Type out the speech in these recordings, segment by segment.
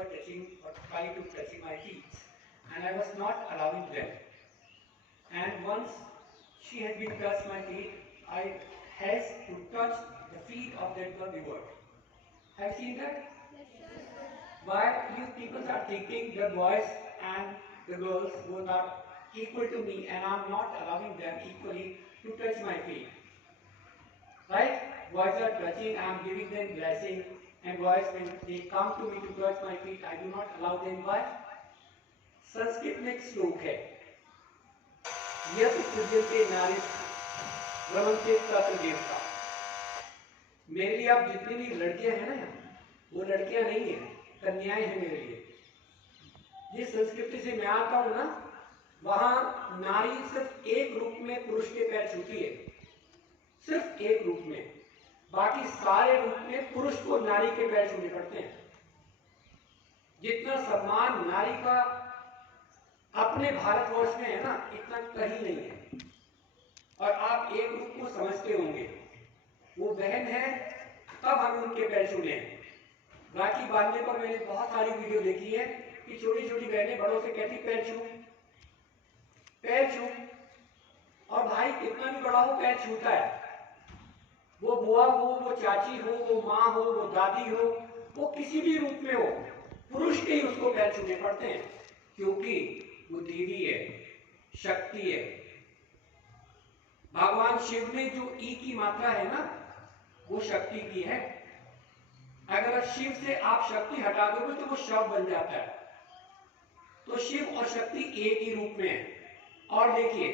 were touching or trying to touching my feet, and I was not allowing them. And once she had been touched my feet, I has to touch the feet of that girl reward. Have you seen that? Why you people are thinking the boys and the girls both are equal to me, and I'm not allowing them equally to touch my feet. Right? Boys are touching, I'm giving them blessing, and boys when they come to me to touch my feet, I do not allow them. Why? Sanskrit में एक श्लोक है, यत् पूज्यते नारी रमन्ते तत्र देवता। मेरे लिए आप जितनी भी लड़कियां हैं ना, वो लड़कियां नहीं है, कन्याएं हैं मेरे लिए। जिस संस्कृति से मैं आता हूं ना, वहां नारी सिर्फ एक रूप में पुरुष के पैर छूती है, सिर्फ एक रूप में, बाकी सारे रूप में पुरुष को नारी के पैर छूने पड़ते हैं। जितना सम्मान नारी का अपने भारतवर्ष में है ना, इतना कहीं नहीं है। और आप एक रूप को समझते होंगे, वो बहन है तब हम उनके पैर छूने हैं। राखी बांधने पर मैंने बहुत सारी वीडियो देखी है कि छोटी छोटी बहनें बड़ों से कहती पैर छू, पैर छू। और भाई कितना भी बड़ा हो पैर छूता है, वो बुआ हो, वो चाची हो, वो माँ हो, वो दादी हो, वो किसी भी रूप में हो, पुरुष के ही उसको पैर छूने पड़ते हैं, क्योंकि वो देवी है, शक्ति है। भगवान शिव में जो ई की मात्रा है ना, वो शक्ति की है। अगर शिव से आप शक्ति हटा दोगे तो वो शव बन जाता है। तो शिव और शक्ति एक ही रूप में है। और देखिए,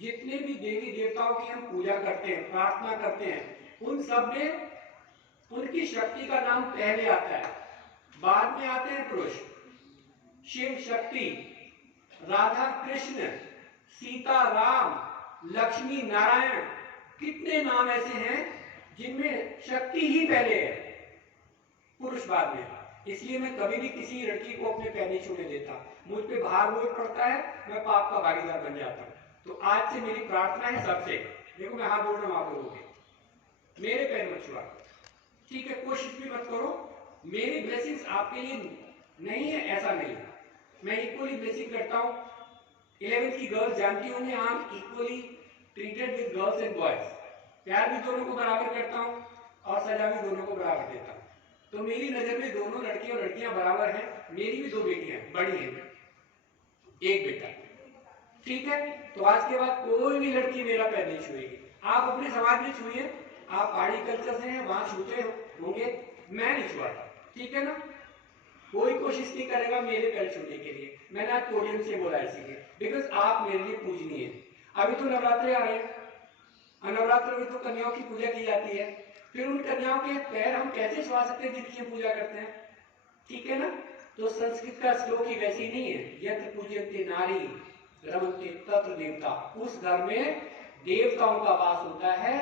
जितने भी देवी देवताओं की हम पूजा करते हैं, प्रार्थना करते हैं, उन सब में उनकी शक्ति का नाम पहले आता है, बाद में आते हैं पुरुष। शिव शक्ति, राधा कृष्ण, सीता राम, लक्ष्मी नारायण, कितने नाम ऐसे हैं जिनमें शक्ति ही पहले है, पुरुष बाद में। इसलिए मैं कभी भी किसी लड़की को अपने पैर नहीं छूने देता। मुझ पे भार बोझ पड़ता है, मैं पाप का भागीदार बन जाता हूँ। तो आज से मेरी प्रार्थना है सबसे, देखो मैं हाथ जोड़ रहा हूं आप लोगों के, मेरे पैर मत छुआ, ठीक है? कोशिश भी मत करो। मेरी ब्लेसिंग्स आपके लिए नहीं है ऐसा नहीं है, मैं इक्वली ब्लेसिंग करता हूँ। 11th की गर्ल्स जानती होंगी, I am equally treated with girls and boys. प्यार भी दोनों को बराबर करता हूँ और सजा भी दोनों को बराबर देता हूँ। तो मेरी नजर में दोनों लड़के और लड़कियां बराबर हैं। मेरी भी 2 बेटियां बड़ी हैं, 1 बेटा, ठीक है? तो आज के बाद कोई भी लड़की मेरा पैर नहीं छुएगी। आप अपने समाज में छुइए, आप पहाड़ी कल्चर से हैं, वहां छूते होंगे, मैं नहीं छुआता, ठीक है ना? कोई कोशिश नहीं करेगा मेरे पैर छूने के लिए। मैंने आज पोडियम से बोला इसीलिए, बिकॉज आप मेरे लिए पूजनीय है। अभी तो नवरात्रे आ रहे हैं, नवरात्र में तो कन्याओं की पूजा की जाती है, फिर उन कन्याओं के पैर हम कैसे छुआ सकते हैं जिनकी हम पूजा करते हैं, ठीक है ना? तो संस्कृत का श्लोक ही वैसी नहीं है, यत्र पूज्यते नारी रमन्ते तत्र देवता। उस घर में देवताओं का वास होता है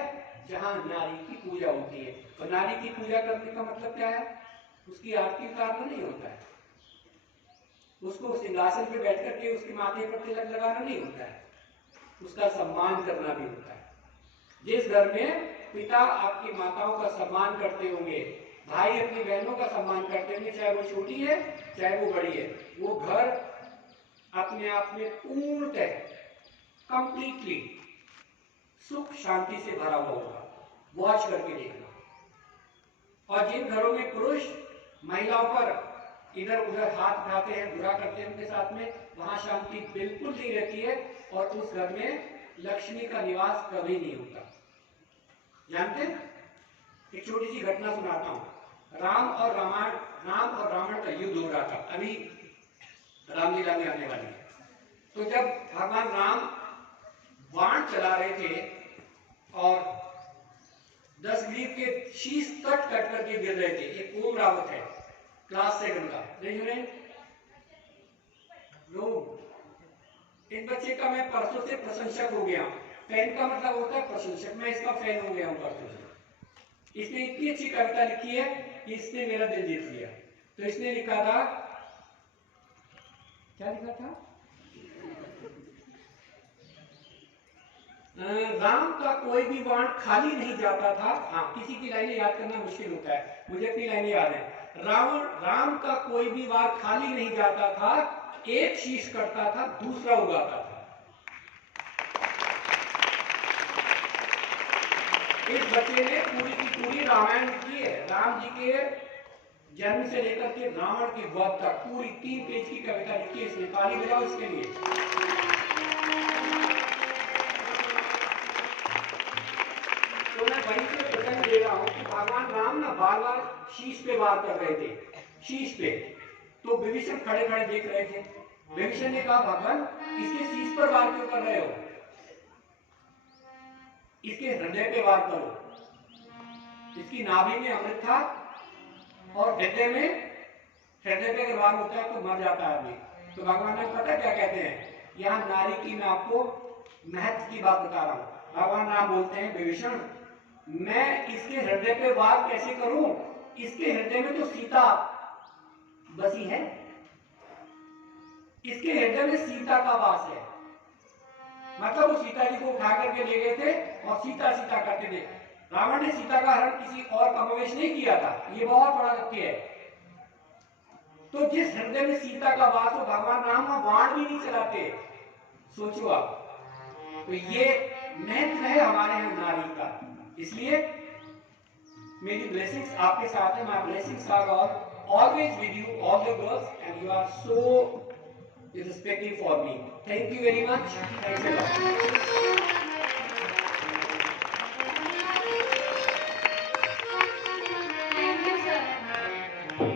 जहां नारी की पूजा होती है। और नारी की पूजा करने का मतलब क्या है? उसकी आरती उतारना नहीं होता है, उसको सिंहासन पे बैठ करके उसके माथे पर तिलक लगाना नहीं होता है, उसका सम्मान करना भी होता है। जिस घर में पिता आपकी माताओं का सम्मान करते होंगे, भाई अपनी बहनों का सम्मान करते होंगे, चाहे वो छोटी है चाहे वो बड़ी है, वो घर अपने आप में पूर्णतः कंप्लीटली सुख शांति से भरा हुआ होगा। वॉच करके देखना। और जिन घरों में पुरुष महिलाओं पर इधर उधर हाथ उठाते हैं, बुरा करते हैं उनके साथ में, वहां शांति बिल्कुल नहीं रहती है और उस घर में लक्ष्मी का निवास कभी नहीं होता। जानते हैं? एक छोटी सी घटना सुनाता हूं। राम और रावण का युद्ध हो रहा था, अभी रामलीला में आने वाली है। तो जब भगवान राम बाण चला रहे थे और 10 ग्रीव के शीश कट करके गिर रहे थे। एक ओम रावत है, क्लास 7 का, देख रहे हैं? एक बच्चे का मैं परसों से प्रशंसक हो गया हूं। फैन का मतलब होता है प्रशंसक, मैं इसका फैन हो गया हूं परसों से। इसने इतनी अच्छी कविता लिखी है कि इसने मेरा दिल जीत लिया। तो इसने लिखा था, क्या लिखा था? राम का कोई भी बाण खाली नहीं जाता था। हाँ, किसी की लाइनें याद करना मुश्किल होता है, मुझे अपनी लाइनें याद है। राम का कोई भी वार खाली नहीं जाता था, एक शीश कटता था दूसरा उगाता था। इस बच्चे ने पूरी की पूरी रामायण लिखी है। राम जी के जन्म से लेकर के रावण के वध तक पूरी 3 पेज की कविता लिखी है इसने। ताली बजाओ इसके लिए। तो मैं वहीं से प्रसंग दे रहा हूं कि भगवान राम ना बार बार शीश पे वार कर रहे थे, शीश पे। तो विभीषण खड़े खड़े देख रहे थे। विभीषण ने कहा भगवान इसके शीश पर वार क्यों कर रहे हो, इसके हृदय पे वार करो। इसकी नाभि में अमृत था और हृदय पे अगर वार होता है तो मर जाता है आदमी। तो भगवान ने पता क्या कहते हैं, यहाँ नारी की मैं आपको महत्व की बात बता रहा हूं। भगवान राम बोलते हैं विभीषण मैं इसके हृदय पे वार कैसे करूं, इसके हृदय में तो सीता बसी है, इसके हृदय में सीता का वास है। मतलब वो सीता जी को उठा करके ले गए थे और सीता सीता करते थे। रावण ने सीता का हरण किसी और का प्रवेश नहीं किया था, ये बहुत बड़ा तथ्य है। तो जिस हृदय में सीता का वास हो भगवान राम वहां बाण भी नहीं चलाते, सोचो आप। तो ये महत्व है हमारे यहाँ नारी का। इसलिए मेरी ब्लेसिंग्स आपके साथ है। My blessings are always with you all the girls and you are so respecting for me. Thank you very much. Thanks a lot.